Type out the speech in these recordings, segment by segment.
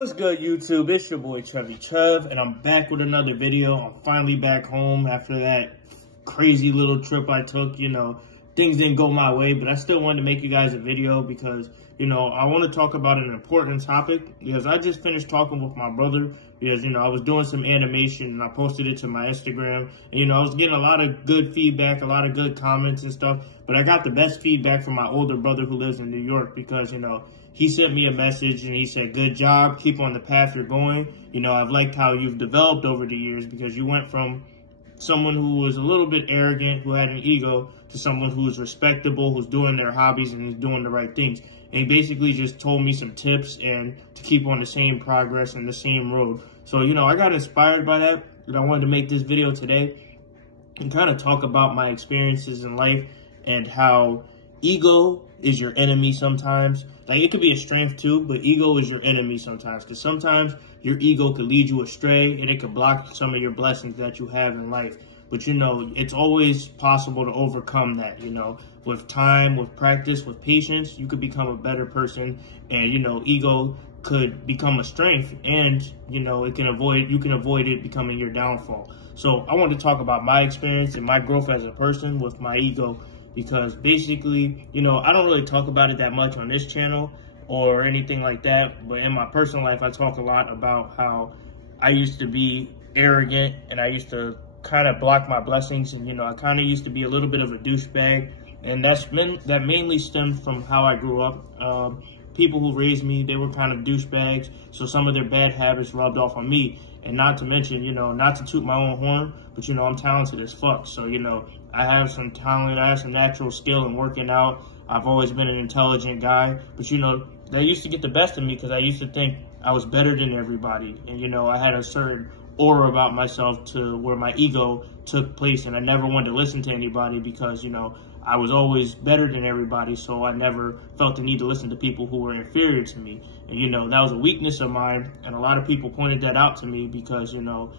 What's good, YouTube? It's your boy Chevy Chev, and I'm back with another video. I'm finally back home after that crazy little trip I took. You know, things didn't go my way, but I still wanted to make you guys a video because, you know, I want to talk about an important topic because I just finished talking with my brother because, you know, I was doing some animation and I posted it to my Instagram. And, you know, I was getting a lot of good feedback, a lot of good comments and stuff, but I got the best feedback from my older brother who lives in New York because, you know, he sent me a message and he said, "Good job, keep on the path you're going. You know, I've liked how you've developed over the years because you went from someone who was a little bit arrogant, who had an ego, to someone who's respectable, who's doing their hobbies and is doing the right things." And he basically just told me some tips and to keep on the same progress and the same road. So, you know, I got inspired by that, and I wanted to make this video today and kind of talk about my experiences in life and how ego is your enemy sometimes. Like, it could be a strength too, but ego is your enemy sometimes. Because sometimes your ego could lead you astray and it could block some of your blessings that you have in life. But, you know, it's always possible to overcome that, you know. With time, with practice, with patience, you could become a better person. And, you know, ego could become a strength and, you know, you can avoid it becoming your downfall. So I want to talk about my experience and my growth as a person with my ego. Because basically, you know, I don't really talk about it that much on this channel or anything like that. But in my personal life, I talk a lot about how I used to be arrogant and I used to kind of block my blessings. And, you know, I kind of used to be a little bit of a douchebag. And that mainly stemmed from how I grew up. People who raised me, they were kind of douchebags. So some of their bad habits rubbed off on me. And not to mention, you know, not to toot my own horn, but, you know, I'm talented as fuck. So, you know, I have some talent, I have some natural skill in working out. I've always been an intelligent guy. But, you know, that used to get the best of me because I used to think I was better than everybody. And, you know, I had a certain aura about myself to where my ego took place. And I never wanted to listen to anybody because, you know, I was always better than everybody. So I never felt the need to listen to people who were inferior to me. And, you know, that was a weakness of mine. And a lot of people pointed that out to me because, you know,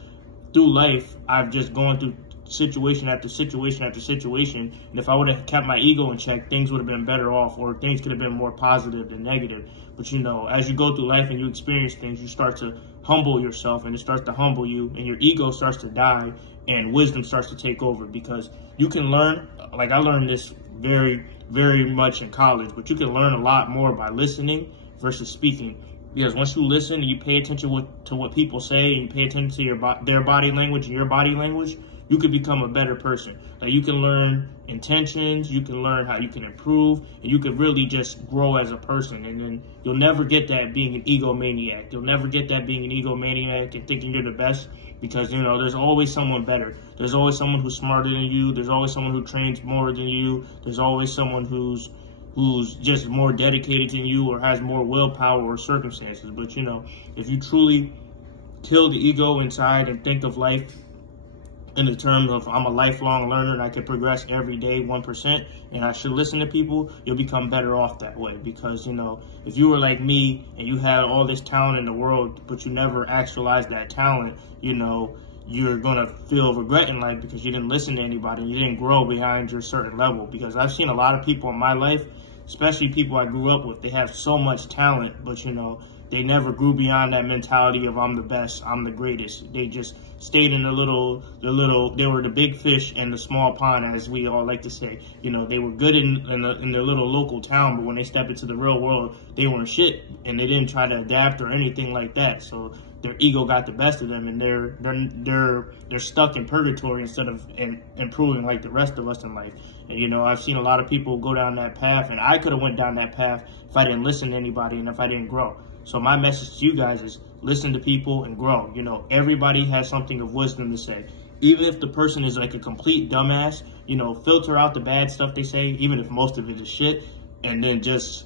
through life, I've just gone through situation after situation after situation. And if I would have kept my ego in check, things would have been better off, or things could have been more positive than negative. But, you know, as you go through life and you experience things, you start to humble yourself, and it starts to humble you, and your ego starts to die, and wisdom starts to take over. Because you can learn, like I learned this very, very much in college, but you can learn a lot more by listening versus speaking. Because once you listen and you pay attention to what people say, and you pay attention to their body language and your body language, you could become a better person. Like, you can learn intentions, you can learn how you can improve, and you could really just grow as a person. And then you'll never get that being an egomaniac. You'll never get that being an egomaniac and thinking you're the best because, you know, there's always someone better. There's always someone who's smarter than you. There's always someone who trains more than you. There's always someone who's just more dedicated than you or has more willpower or circumstances. But, you know, if you truly kill the ego inside and think of life in the terms of I'm a lifelong learner and I can progress every day 1% and I should listen to people, you'll become better off that way. Because, you know, if you were like me and you had all this talent in the world, but you never actualized that talent, you know, you're going to feel regret in life because you didn't listen to anybody and you didn't grow behind your certain level. Because I've seen a lot of people in my life, especially people I grew up with, they have so much talent, but, you know, they never grew beyond that mentality of I'm the best, I'm the greatest. They just stayed in they were the big fish in the small pond, as we all like to say. You know, they were good in their little local town, but when they stepped into the real world, they weren't shit, and they didn't try to adapt or anything like that. So their ego got the best of them, and they're stuck in purgatory instead of improving like the rest of us in life. And, you know, I've seen a lot of people go down that path, and I could have went down that path if I didn't listen to anybody and if I didn't grow. So my message to you guys is listen to people and grow. You know, everybody has something of wisdom to say. Even if the person is like a complete dumbass, you know, filter out the bad stuff they say, even if most of it is shit, and then just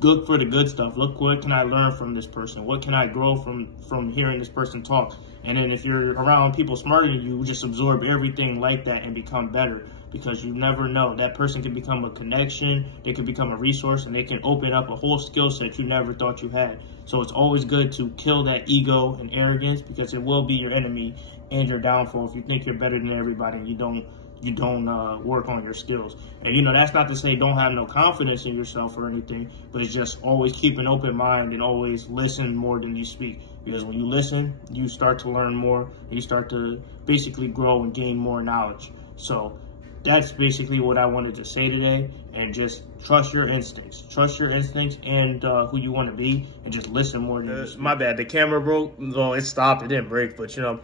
look for the good stuff. Look, what can I learn from this person? What can I grow from hearing this person talk? And then if you're around people smarter than you, just absorb everything like that and become better. Because you never know. That person can become a connection, they can become a resource, and they can open up a whole skill set you never thought you had. So it's always good to kill that ego and arrogance because it will be your enemy and your downfall if you think you're better than everybody and you don't you don't work on your skills. And, you know, that's not to say don't have no confidence in yourself or anything, but it's just always keep an open mind and always listen more than you speak. Because when you listen, you start to learn more, and you start to basically grow and gain more knowledge. So that's basically what I wanted to say today. And just trust your instincts. Trust your instincts and who you want to be, and just listen more than you speak. My bad, the camera broke. Well, it stopped, it didn't break, but you know,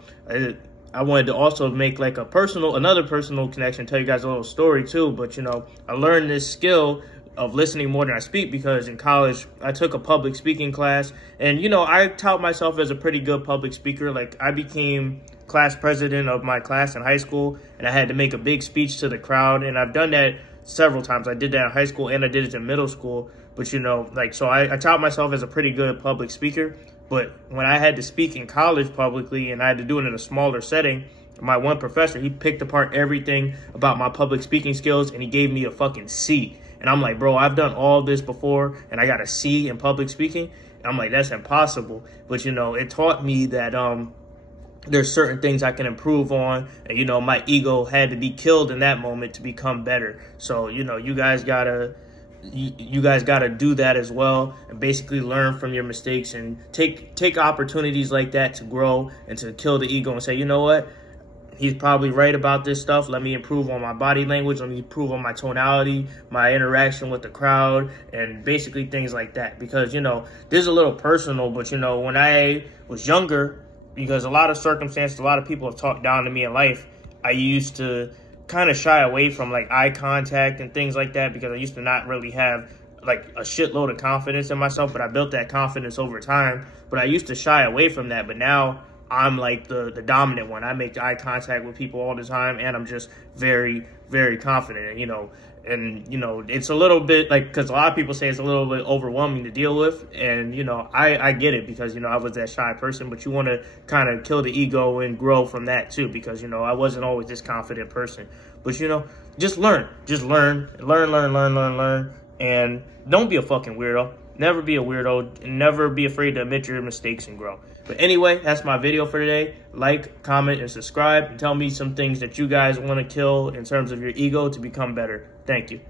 I wanted to also make like another personal connection, tell you guys a little story too. But you know, I learned this skill of listening more than I speak because in college I took a public speaking class, and you know, I tout myself as a pretty good public speaker. Like, I became class president of my class in high school, and I had to make a big speech to the crowd, and I've done that several times. I did that in high school and I did it in middle school. But you know, like, so I tout myself as a pretty good public speaker. But when I had to speak in college publicly and I had to do it in a smaller setting, my one professor, he picked apart everything about my public speaking skills and he gave me a fucking C. And I'm like, bro, I've done all this before and I got a C in public speaking. And I'm like, that's impossible. But, you know, it taught me that there's certain things I can improve on. And, you know, my ego had to be killed in that moment to become better. So, you know, you guys gotta do that as well, and basically learn from your mistakes and take opportunities like that to grow and to kill the ego and say, you know what, he's probably right about this stuff. Let me improve on my body language. Let me improve on my tonality, my interaction with the crowd, and basically things like that. Because, you know, this is a little personal, but, you know, when I was younger, because a lot of circumstances, a lot of people have talked down to me in life, I used to kind of shy away from like eye contact and things like that because I used to not really have like a shitload of confidence in myself, but I built that confidence over time. But I used to shy away from that, but now I'm like the dominant one. I make eye contact with people all the time, and I'm just very, very confident. And, you know, it's a little bit like, because a lot of people say it's a little bit overwhelming to deal with, and, you know, I get it because, you know, I was that shy person, but you want to kind of kill the ego and grow from that too, because, you know, I wasn't always this confident person. But, you know, just learn, and don't be a fucking weirdo. Never be a weirdo, and never be afraid to admit your mistakes and grow. But anyway, that's my video for today. Like, comment, and subscribe, and tell me some things that you guys want to kill in terms of your ego to become better. Thank you.